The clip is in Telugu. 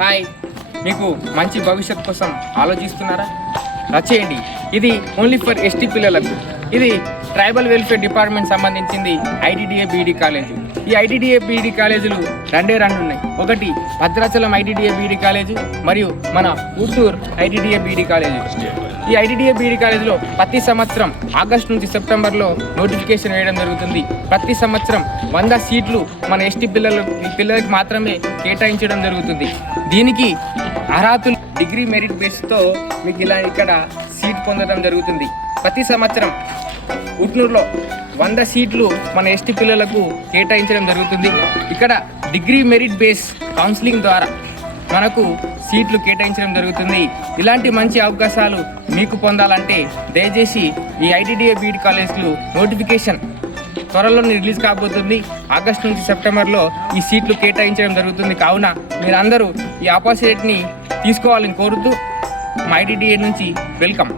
హాయ్, మీకు మంచి భవిష్యత్ కోసం ఆలోచిస్తున్నారా? రచేయండి. ఇది ఓన్లీ ఫర్ ఎస్టీ పిల్లలకు. ఇది ట్రైబల్ వెల్ఫేర్ డిపార్ట్మెంట్ సంబంధించింది ఐటీడీఏ బీఈడీ కాలేజీ. ఈ ఐటీడీఏ బీఈడీ కాలేజీలు రెండు ఉన్నాయి. ఒకటి భద్రాచలం ఐటీడీఏ బీఈడీ కాలేజీ మరియు మన గుంటూరు ఐటీడీఏ బీఈడీ కాలేజీ. ఈ ఐటీడీఏ బీఈడీ కాలేజీలో ప్రతి సంవత్సరం ఆగస్టు నుంచి సెప్టెంబర్లో నోటిఫికేషన్ వేయడం జరుగుతుంది. ప్రతి సంవత్సరం 100 సీట్లు మన ఎస్టీ పిల్లలకి మాత్రమే కేటాయించడం జరుగుతుంది. దీనికి అర్హతలు డిగ్రీ మెరిట్ బేస్తో మీకు ఇక్కడ సీట్ పొందడం జరుగుతుంది. ప్రతి సంవత్సరం ఉట్నూరులో 100 సీట్లు మన ఎస్టీ పిల్లలకు కేటాయించడం జరుగుతుంది. ఇక్కడ డిగ్రీ మెరిట్ బేస్ కౌన్సిలింగ్ ద్వారా మనకు సీట్లు కేటాయించడం జరుగుతుంది. ఇలాంటి మంచి అవకాశాలు మీకు పొందాలంటే దయచేసి ఈ ఐటీడీఏ బీఈడీ కాలేజ్లు నోటిఫికేషన్ త్వరలో రిలీజ్ కాబోతుంది. ఆగస్టు నుంచి సెప్టెంబర్లో ఈ సీట్లు కేటాయించడం జరుగుతుంది. కావున మీరందరూ ఈ ఆపర్చునిటీని తీసుకోవాలని కోరుతూ మా ఐటీడీఏ నుంచి వెల్కమ్.